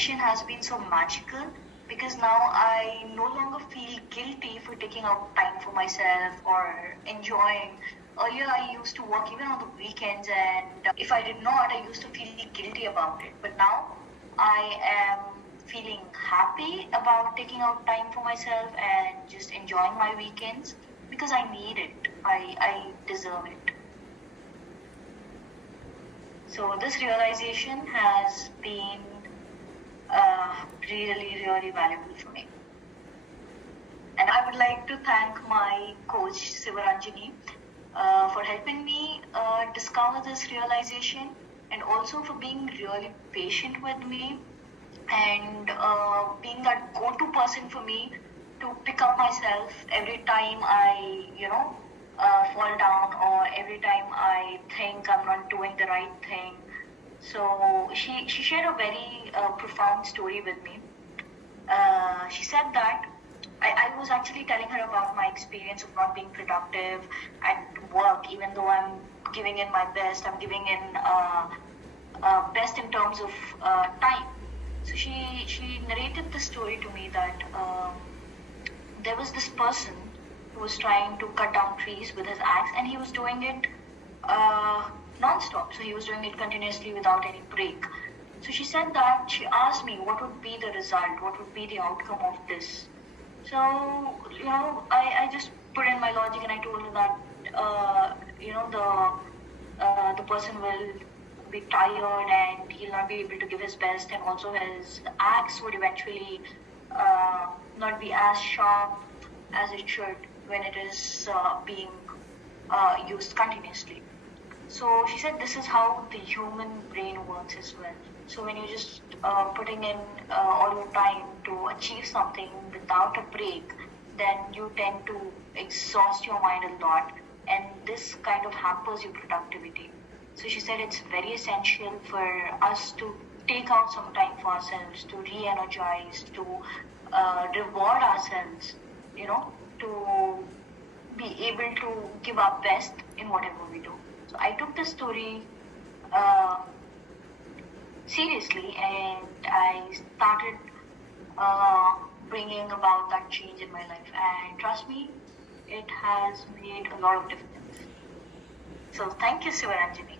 realization has been so magical because now I no longer feel guilty for taking out time for myself or enjoying. Earlier, I used to work even on the weekends, and if I did not, I used to feel guilty about it. But now I am feeling happy about taking out time for myself and just enjoying my weekends because I need it. I deserve it. So this realization has been really valuable for me. And I would like to thank my coach Sivaranjani for helping me discover this realization and also for being really patient with me and being that go-to person for me to pick up myself every time I, fall down or every time I think I'm not doing the right thing. So she shared a very profound story with me. She said that I was actually telling her about my experience of not being productive at work, even though I'm giving in my best. I'm giving in best in terms of time. So she narrated the story to me that there was this person who was trying to cut down trees with his axe, and he was doing it non-stop. So he was doing it continuously without any break. So she said that she asked me what would be the result, what would be the outcome of this. So I just put in my logic and I told her that the person will be tired and he'll not be able to give his best, and also his axe would eventually not be as sharp as it should when it is being used continuously. So she said this is how the human brain works as well. So when you're just putting in all your time to achieve something without a break, then you tend to exhaust your mind a lot, and this kind of hampers your productivity. So she said it's very essential for us to take out some time for ourselves, to re-energize, to reward ourselves, to be able to give our best in whatever we do. So I took this story seriously, and I started bringing about that change in my life. And trust me, it has made a lot of difference. So thank you, Sivaranjani.